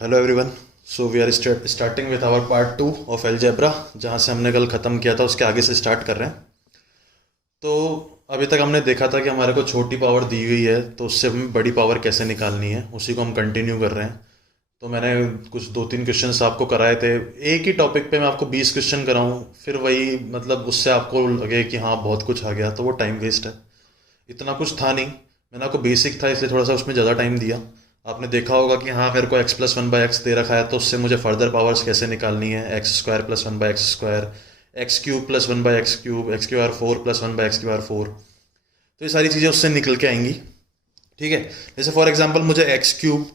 Hello everyone. So we are starting with our part 2 of algebra. जहाँ से हमने कल ख़त्म किया था उसके आगे से स्टार्ट कर रहे हैं। तो अभी तक हमने देखा था कि हमारे को छोटी पावर दी हुई है तो उससे हमें बड़ी पावर कैसे निकालनी है, उसी को हम कंटिन्यू कर रहे हैं। तो मैंने कुछ 2-3 क्वेश्चंस आपको कराए थे। एक ही टॉपिक पे मैं आपको 20 क्वेश्चन कराऊँ फिर वही मतलब उससे आपको लगे कि हाँ बहुत कुछ आ गया, तो वो टाइम वेस्ट है। इतना कुछ था नहीं, मैंने आपको बेसिक था इसलिए थोड़ा सा उसमें ज़्यादा टाइम दिया। आपने देखा होगा कि हाँ मेरे को x plus one by X दे रखा है तो उससे मुझे फर्दर पावर्स कैसे निकालनी है, x square plus one by x square, x cube plus one by x cube, x Q R four plus one by x Q R four. तो ये सारी चीज़ें उससे निकल के आएंगी। ठीक है। जैसे फॉर एग्जांपल मुझे X cube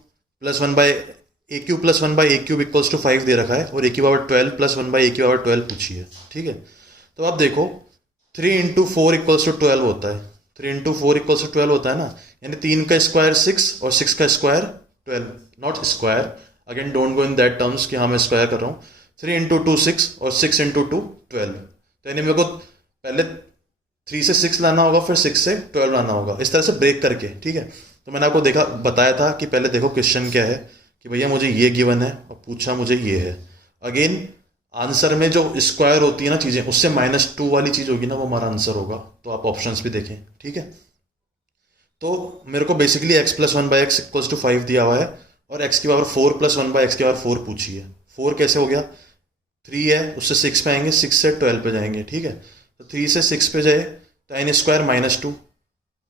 plus one by A cube plus one by A cube equals to 5 दे रखा है और ए की power 12 plus one by A की पावर 12 पूछी है। ठीक है। तो आप देखो 3 इंटू फोर इक्वल्स टू 12 होता है। 3 इंटू फोर इक्वल्स टू 12 होता है ना, यानी 3 का स्क्वायर 6 और 6 का square 12, not square. Again don't go in that terms कि हाँ मैं स्क्वायर कर रहा हूँ। 3 इंटू टू 6 और 6 इंटू टू 12। तो यानी मेरे को पहले 3 से 6 लाना होगा फिर 6 से 12 लाना होगा, इस तरह से ब्रेक करके। ठीक है। तो मैंने आपको बताया था कि पहले देखो क्वेश्चन क्या है, कि भैया मुझे ये गिवन है और पूछा मुझे ये है। अगेन आंसर में जो स्क्वायर होती है ना चीज़ें, उससे -2 वाली चीज़ होगी ना, वो हमारा आंसर होगा। तो आप ऑप्शंस भी देखें। ठीक है। तो मेरे को basically x plus one by X equals to 5 दिया हुआ है और x की power 4 plus one by x की पावर 4 पूछी है। 4 कैसे हो गया, 3 है उससे 6 पे आएंगे, 6 से 12 पे जाएंगे। ठीक है। तो 3 से 6 पे जाए तो एन स्क्वायर -2,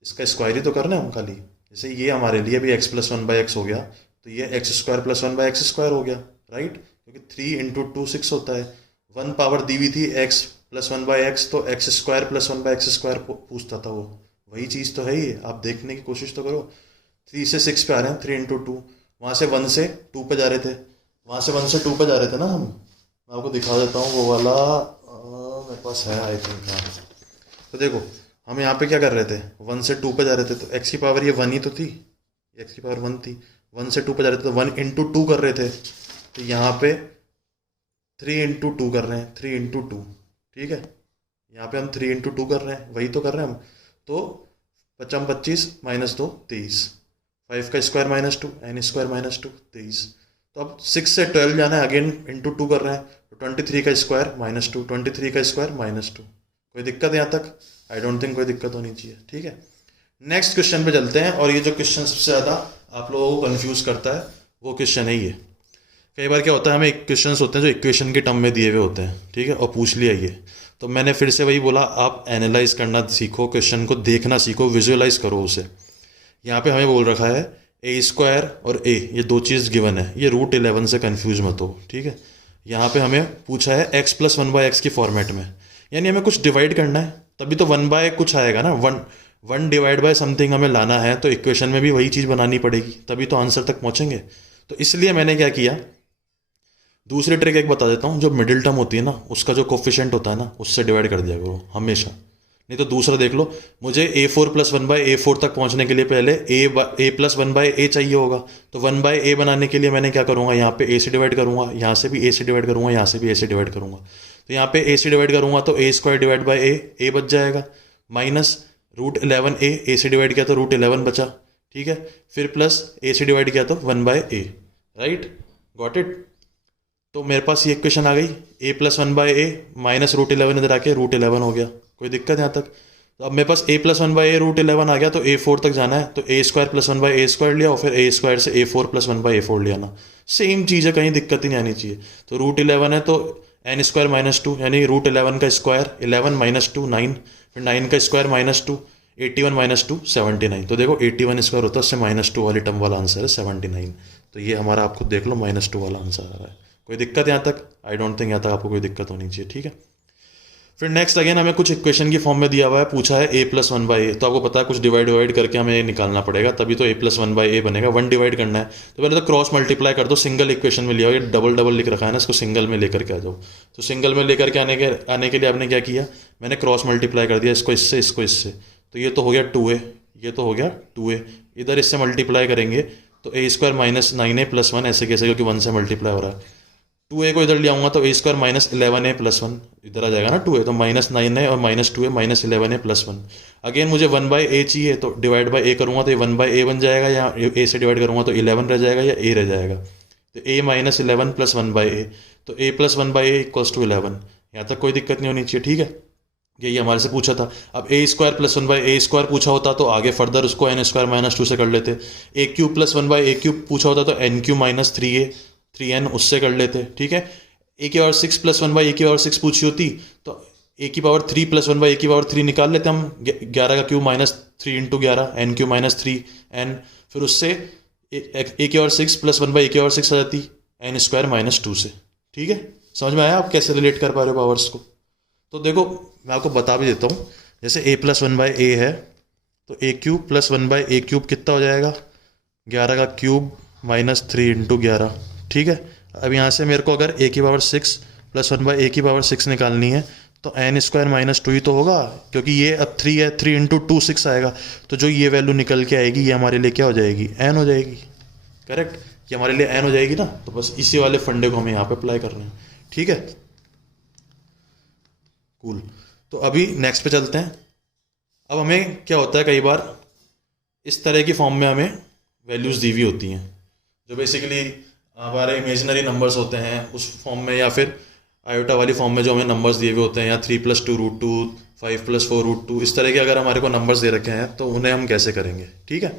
इसका स्क्वायर ही तो करना है हम खाली। जैसे ये हमारे लिए भी x plus one by x हो गया तो ये x square plus one by x square हो गया, राइट। क्योंकि 3 इंटू टू 6 होता है। वन पावर दी हुई थी x plus one by X, तो X square plus one by x square पूछता था वो। वही चीज़ तो है ये, आप देखने की कोशिश तो करो। 3 से 6 पे आ रहे हैं, 3 इंटू टू, वहाँ से 1 से 2 पे जा रहे थे, वहाँ से 1 से 2 पे जा रहे थे ना हम। मैं आपको दिखा देता हूँ वो वाला, मेरे पास है आई थिंक। हाँ, तो देखो हम यहाँ पे क्या कर रहे थे, 1 से 2 पे जा रहे थे, तो x की पावर ये 1 ही तो थी, x की पावर 1 थी। 1 से 2 पे जा रहे थे तो 1 इंटू टू कर रहे थे, तो यहाँ पे 3 इंटू टू कर रहे हैं, 3 इंटू टू। ठीक है। यहाँ पे हम 3 इंटू टू कर रहे हैं, वही तो कर रहे हैं हम। तो 25 25 -2 23, 5 का स्क्वायर -2, एन स्क्वायर -2 23। तो अब 6 से 12 जाना है, अगेन इंटू टू कर रहे हैं, तो 23 का स्क्वायर -2, 23 का स्क्वायर -2। कोई दिक्कत यहाँ तक? आई डोंट थिंक कोई दिक्कत होनी चाहिए। ठीक है। नेक्स्ट क्वेश्चन पे चलते हैं, और ये जो क्वेश्चन सबसे ज़्यादा आप लोगों को कंफ्यूज करता है वो क्वेश्चन है ये। कई बार क्या होता है, हमें क्वेश्चन होते हैं जो इक्वेशन के टर्म में दिए हुए होते हैं, ठीक है, और पूछ लिया ये। तो मैंने फिर से वही बोला, आप एनालाइज करना सीखो, क्वेश्चन को देखना सीखो, विजुअलाइज करो उसे। यहाँ पे हमें बोल रखा है ए स्क्वायर और ए, ये दो चीज़ गिवन है, ये √11 से कंफ्यूज मत हो। ठीक है। यहाँ पे हमें पूछा है x plus one by x की फॉर्मेट में, यानी हमें कुछ डिवाइड करना है, तभी तो 1 बाय कुछ आएगा ना। 1 डिवाइड बाय समथिंग हमें लाना है, तो इक्वेशन में भी वही चीज़ बनानी पड़ेगी, तभी तो आंसर तक पहुँचेंगे। तो इसलिए मैंने क्या किया, दूसरी ट्रिक एक बता देता हूँ, जो मिडिल टर्म होती है ना, उसका जो कोफिशिएंट होता है ना, उससे डिवाइड कर दिया करो हमेशा। नहीं तो दूसरा देख लो, मुझे a4 plus one by a4 तक पहुँचने के लिए पहले a प्लस वन बाई ए चाहिए होगा। तो 1 बाई ए बनाने के लिए मैंने क्या करूँगा, यहाँ पे a से डिवाइड करूँगा, यहाँ से भी a से डिवाइड करूँगा, यहाँ से भी a से डिवाइड करूँगा। तो यहाँ पे a से डिवाइड करूँगा तो a square divide by a बच जाएगा, माइनस √11a, a से डिवाइड किया तो √11 बचा। ठीक है। फिर प्लस a से डिवाइड किया तो 1 by A, right, got it. तो मेरे पास ये इक्वेशन आ गई, a plus one by A minus √11 इधर आके √11 हो गया। कोई दिक्कत यहाँ तक? तो अब मेरे पास a प्लस वन बाई ए √11 आ गया, तो a4 तक जाना है, तो a square plus one by A square लिया और फिर a स्क्वायर से a4 plus one by a4 लिया ना। सेम चीज़ है, कहीं दिक्कत ही नहीं आनी चाहिए। तो √11 है तो n स्क्वायर -2, यानी √11 का स्क्वायर 11 -2 9, फिर 9 का स्क्वायर -2 81 -2 79। तो देखो 81 स्क्वायर होता है, उससे -2 वाली टर्म वाला आंसर है 79। तो ये हमारा, आप खुद देख लो, -2 वाला आंसर आ रहा है। कोई दिक्कत यहाँ तक? आई डोंट थिंक यहाँ तक आपको कोई दिक्कत होनी चाहिए। ठीक है। फिर नेक्स्ट अगेन हमें कुछ इक्वेशन की फॉर्म में दिया हुआ है, पूछा है a प्लस वन बाई ए। तो आपको पता है कुछ डिवाइड करके हमें निकालना पड़ेगा, तभी तो a प्लस वन बाई ए बनेगा। 1 डिवाइड करना है तो पहले तो क्रॉस मल्टीप्लाई कर दो, सिंगल इक्वेशन में लिया हो, ये डबल डबल लिख रखा है ना, इसको सिंगल में लेकर के आ जाओ। तो सिंगल में लेकर के आने के लिए आपने क्या किया, मैंने क्रॉस मल्टीप्लाई कर दिया, इसको इससे, इसको इससे। तो ये तो हो गया 2a, ये तो हो गया 2a, इधर इससे मल्टीप्लाई करेंगे तो a स्क्वायर -9a प्लस 1, ऐसे कैसे, क्योंकि 1 से मल्टीप्लाई हो रहा है। 2a को इधर ले आऊँगा तो a स्क्वायर -11a प्लस 1 इधर आ जाएगा ना, 2a तो -9a और -2a -11a प्लस 1। अगेन मुझे 1 बाई ए चाहिए, तो डिवाइड बाई ए करूँगा तो ये 1 बाई ए बन जाएगा, या a से डिवाइड करूँगा तो 11 रह जाएगा या a रह जाएगा। तो a माइनस 11 प्लस 1/a, तो a plus 1/a equals to 11। यहाँ तक कोई दिक्कत नहीं होनी चाहिए, ठीक है। यही हमारे से पूछा था। अब a स्क्वायर प्लस 1/a² पूछा होता तो आगे फर्दर उसको n स्क्वायर माइनस 2 से कर लेते। a³ प्लस 1/a³ पूछा होता तो n³ माइनस 3a 3n उससे कर लेते, ठीक है। a⁻6 प्लस 1/a⁻6 पूछी होती तो a⁻3 प्लस 1/a⁻3 निकाल लेते हम, 11 का cube minus 3 into 11 n³ minus 3n, फिर उससे a⁻6 प्लस 1/a⁻6 आ जाती n स्क्वायर माइनस 2 से, ठीक है। समझ में आया आप कैसे रिलेट कर पा रहे हो पावर्स को? तो देखो मैं आपको बता भी देता हूँ, जैसे a प्लस 1/a है तो a³ प्लस 1/a³ कितना हो जाएगा, 11 का क्यूब माइनस 3 इंटू 11, ठीक है। अब यहाँ से मेरे को अगर a⁻6 प्लस 1/a⁻6 निकालनी है तो n स्क्वायर माइनस 2 ही तो होगा, क्योंकि ये अब 3 है, 3 इंटू 2 6 आएगा, तो जो ये वैल्यू निकल के आएगी ये हमारे लिए क्या हो जाएगी, n हो जाएगी, करेक्ट। ये हमारे लिए n हो जाएगी ना, तो बस इसी वाले फंडे को हमें यहाँ पे अप्लाई कर रहे हैं, ठीक है। कूल। तो अभी नेक्स्ट पे चलते हैं। अब हमें क्या होता है, कई बार इस तरह की फॉर्म में हमें वैल्यूज़ दी हुई होती हैं, जो बेसिकली हमारे इमेजिनरी नंबर्स होते हैं उस फॉर्म में, या फिर आयोटा वाली फॉर्म में जो हमें नंबर्स दिए हुए होते हैं, या 3 + 2√2 5 + 4√2 इस तरह के अगर हमारे को नंबर्स दे रखे हैं तो उन्हें हम कैसे करेंगे, ठीक है।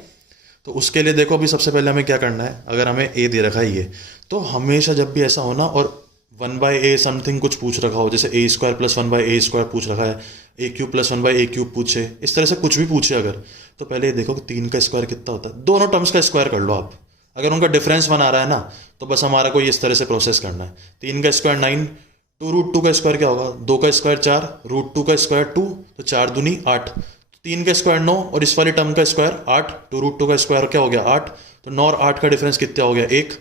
तो उसके लिए देखो अभी सबसे पहले हमें क्या करना है, अगर हमें a दे रखा है ये, तो हमेशा जब भी ऐसा हो ना और 1/a समथिंग कुछ पूछ रखा हो, जैसे a² प्लस 1/a² पूछ रखा है, a³ प्लस 1/a³ पूछे, इस तरह से कुछ भी पूछे अगर, तो पहले ये देखो कि 3 का स्क्वायर कितना होता है, दोनों टर्म्स का स्क्वायर कर लो आप। अगर उनका डिफरेंस 1 आ रहा है ना तो बस हमारा को इस तरह से प्रोसेस करना है। 3 का स्क्वायर 9, 2√2 का स्क्वायर क्या होगा, 2 का स्क्वायर 4, √2 का स्क्वायर 2, तो 4 दूनी 8, 3 का स्क्वायर 9 और इस वाली टर्म का स्क्वायर 8, 2√2 का स्क्वायर क्या हो गया 8, तो 9 और 8 का डिफरेंस कितना हो गया 1।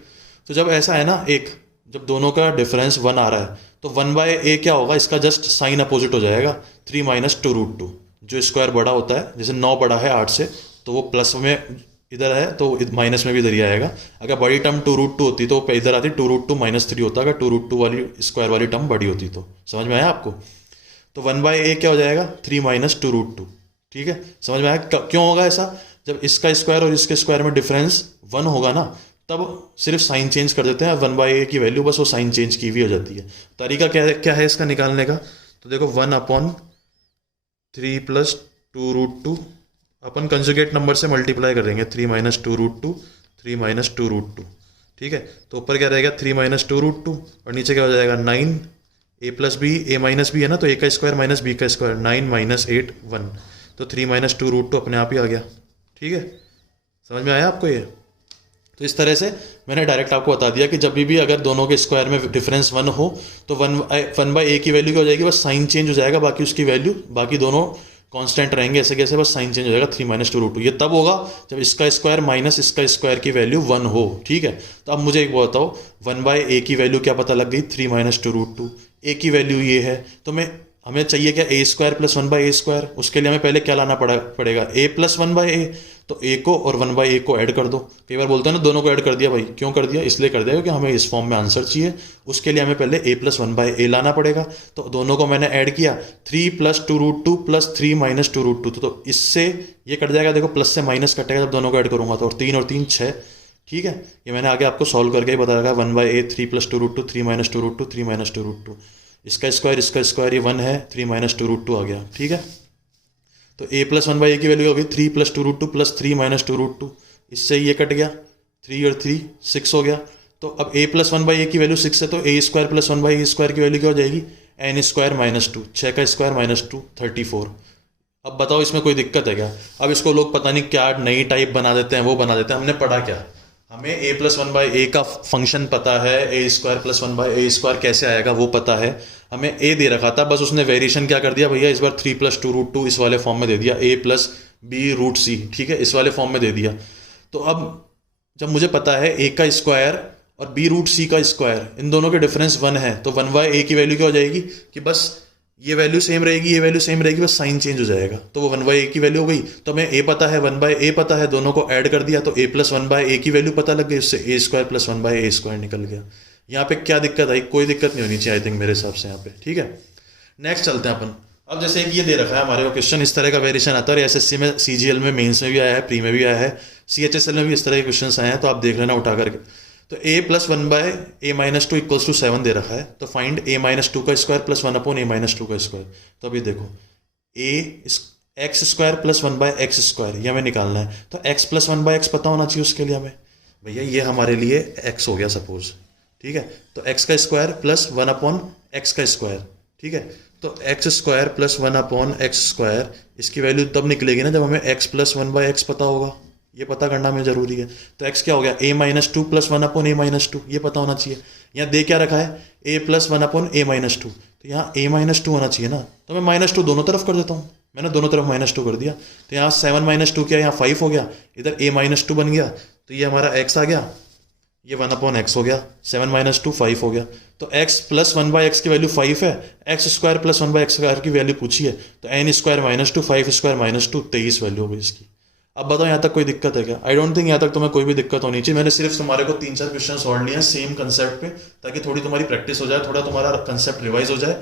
तो जब ऐसा है ना एक, जब दोनों का डिफरेंस 1 आ रहा है तो 1/a क्या होगा, इसका जस्ट साइन अपोजिट हो जाएगा, 3 माइनस 2√2। जो स्क्वायर बड़ा होता है, जैसे 9 बड़ा है 8 से, तो वो प्लस में इधर है तो माइनस में भी इधर ही आएगा। अगर बड़ी टर्म 2√2 होती तो इधर आती 2√2 माइनस 3 होता, अगर 2√2 वाली स्क्वायर वाली टर्म बड़ी होती तो। समझ में आया आपको? तो 1/a क्या हो जाएगा, 3 माइनस 2√2, ठीक है। समझ में आया क्यों होगा ऐसा? जब इसका स्क्वायर और इसके स्क्वायर में डिफरेंस 1 होगा ना, तब सिर्फ साइन चेंज कर देते हैं, 1/a की वैल्यू बस वो साइन चेंज की हुई हो जाती है। तरीका क्या है इसका निकालने का? तो देखो 1/3 + 2√2 अपन कंजुगेट नंबर से मल्टीप्लाई करेंगे, 3 माइनस 2√2, 3 माइनस 2√2, ठीक है। तो ऊपर क्या रहेगा 3 माइनस 2√2 और नीचे क्या हो जाएगा 9, a plus B, a minus B है ना, तो a का स्क्वायर माइनस b का स्क्वायर, 9 माइनस 8 1, तो 3 माइनस 2√2 अपने आप ही आ गया, ठीक है। समझ में आया आपको ये? तो इस तरह से मैंने डायरेक्ट आपको बता दिया कि जब भी अगर दोनों के स्क्वायर में डिफरेंस 1 हो तो 1/a की वैल्यू क्या हो जाएगी, बस साइन चेंज हो जाएगा, बाकी उसकी वैल्यू बाकी दोनों कांस्टेंट रहेंगे, ऐसे कैसे, बस साइन चेंज हो जाएगा 3 माइनस 2√2। ये तब होगा जब इसका स्क्वायर माइनस इसका स्क्वायर की वैल्यू 1 हो, ठीक है। तो अब मुझे एक बात बताओ, 1/a की वैल्यू क्या पता लग गई, 3 माइनस 2√2, a की वैल्यू ये है, तो हमें चाहिए क्या, a² प्लस 1/a²। उसके लिए हमें पहले क्या लाना पड़ेगा, a प्लस 1/a, तो a को और 1/a को ऐड कर दो। कई बार बोलते हैं ना दोनों को ऐड कर दिया, भाई क्यों कर दिया, इसलिए कर दिया क्योंकि हमें इस फॉर्म में आंसर चाहिए, उसके लिए हमें पहले a प्लस 1/a लाना पड़ेगा। तो दोनों को मैंने ऐड किया, 3 + 2√2 + 3 माइनस 2√2, तो इससे ये कट जाएगा, देखो प्लस से माइनस कटेगा जब दोनों को ऐड करूंगा, तो और 3 6, ठीक है। ये मैंने आगे आपको सॉल्व करके ही बताया, 1/a 3 + 2√2 3 माइनस 2√2 3 माइनस 2√2, इसका स्क्वायर ये 1 है, 3 माइनस 2√2 आ गया, ठीक है। तो a प्लस 1/a की वैल्यू होगी 3 + 2√2 + 3 माइनस 2√2, इससे ये कट गया, 3 और 3 6 हो गया। तो अब a प्लस 1/a की वैल्यू 6 है, तो a² प्लस 1/a² की वैल्यू क्या हो जाएगी, n² माइनस 2, 6 का स्क्वायर माइनस 2 34। अब बताओ इसमें कोई दिक्कत है क्या? अब इसको लोग पता नहीं क्या नई टाइप बना देते हैं, वो बना देते हैं। हमने पढ़ा क्या, हमें a प्लस 1/a का फंक्शन पता है, a² प्लस 1/a² कैसे आएगा वो पता है, हमें a दे रखा था, बस उसने वेरिएशन क्या कर दिया भैया, इस बार 3 + 2√2 इस वाले फॉर्म में दे दिया, a + b√c, ठीक है, इस वाले फॉर्म में दे दिया। तो अब जब मुझे पता है a का स्क्वायर और b√c का स्क्वायर, इन दोनों के डिफरेंस 1 है, तो 1/a की वैल्यू क्या हो जाएगी कि बस ये वैल्यू सेम रहेगी, ये वैल्यू सेम रहेगी, बस साइन चेंज हो जाएगा, तो वो 1/a की वैल्यू हो गई। तो हमें a पता है, 1/a पता है, दोनों को ऐड कर दिया, तो a प्लस 1/a की वैल्यू पता लग गई, उससे a² प्लस 1/a² निकल गया। यहाँ पे क्या दिक्कत आई? कोई दिक्कत नहीं होनी चाहिए आई थिंक मेरे हिसाब से यहाँ पे, ठीक है। नेक्स्ट चलते हैं अपन। अब जैसे एक ये दे रखा है हमारे को क्वेश्चन, इस तरह का वेरिएशन आता है, और एसएससी में, सीजीएल में, मेंस में भी आया है, प्री में भी आया है, सीएचएसएल में भी इस तरह के क्वेश्चन आए हैं, तो आप देख लेना उठा करके। तो a plus one by A minus two equals to 7 दे रखा है, तो फाइंड a माइनस टू का square plus one upon A minus two का स्क्वायर। तो अभी देखो a X square plus one by X square ये हमें निकालना है, तो x plus one by X पता होना चाहिए उसके लिए हमें। भैया ये हमारे लिए x हो गया सपोज, ठीक है। तो x का square plus one upon x का स्क्वायर, ठीक है। तो X square plus one upon x square, इसकी वैल्यू तब निकलेगी ना जब हमें x plus one by X पता होगा। ये पता करना हमें जरूरी है। तो x क्या हो गया, a minus two plus one upon A minus to, ये पता होना चाहिए। यहाँ दे क्या रखा है, a plus one upon A minus to, तो यहाँ a माइनस टू होना चाहिए ना। तो मैं माइनस टू दोनों तरफ कर देता हूँ, मैंने दोनों तरफ माइनस टू कर दिया। तो यहाँ 7 माइनस टू किया, यहाँ 5 हो गया, इधर a माइनस टू बन गया, तो ये हमारा x आ गया, ये 1 अपॉन एक्स हो गया, 7 माइनस टू 5 हो गया। तो x plus one by x की वैल्यू 5 है, x square plus one by x square की वैल्यू पूछी है, तो n square minus two 5 square minus two 23 value होगी इसकी। अब बताओ यहाँ तक कोई दिक्कत है क्या? आई डोंट थिंक यहाँ तक तुम्हें कोई भी दिक्कत होनी चाहिए। मैंने सिर्फ तुम्हारे को 3-4 क्वेश्चन सॉल्व लिए हैं सेम कंसेप्ट पे, ताकि थोड़ी तुम्हारी प्रैक्टिस हो जाए, थोड़ा तुम्हारा कंसेप्ट रिवाइज हो जाए।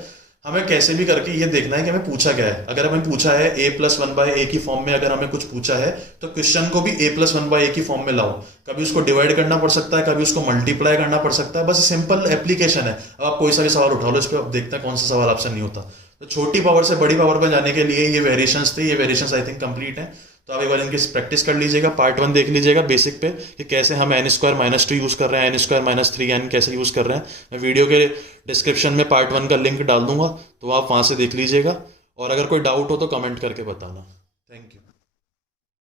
हमें कैसे भी करके ये देखना है कि हमें पूछा क्या है। अगर हमें पूछा है a प्लस वन बाय ए की फॉर्म में, अगर हमें कुछ पूछा है तो क्वेश्चन को भी a प्लस वन बाय ए की फॉर्म में लाओ। कभी उसको डिवाइड करना पड़ सकता है, कभी उसको मल्टीप्लाई करना पड़ सकता है, बस सिंपल एप्लीकेशन है। अब आप कोई सा भी सवाल उठा लो इस पर, अब देखते हैं कौन सा सवाल आपसे नहीं होता। तो छोटी पावर से बड़ी पावर पर जाने के लिए ये वेरिएशंस थे, ये वेरिएशंस आई थिंक कंप्लीट हैं। तो आप एक बार इनकी प्रैक्टिस कर लीजिएगा, पार्ट 1 देख लीजिएगा बेसिक पे कि कैसे हम n square minus two use कर रहे हैं, n square minus three n कैसे यूज़ कर रहे हैं। मैं वीडियो के डिस्क्रिप्शन में पार्ट 1 का लिंक डाल दूंगा, तो आप वहाँ से देख लीजिएगा। और अगर कोई डाउट हो तो कमेंट करके बताना। Thank you.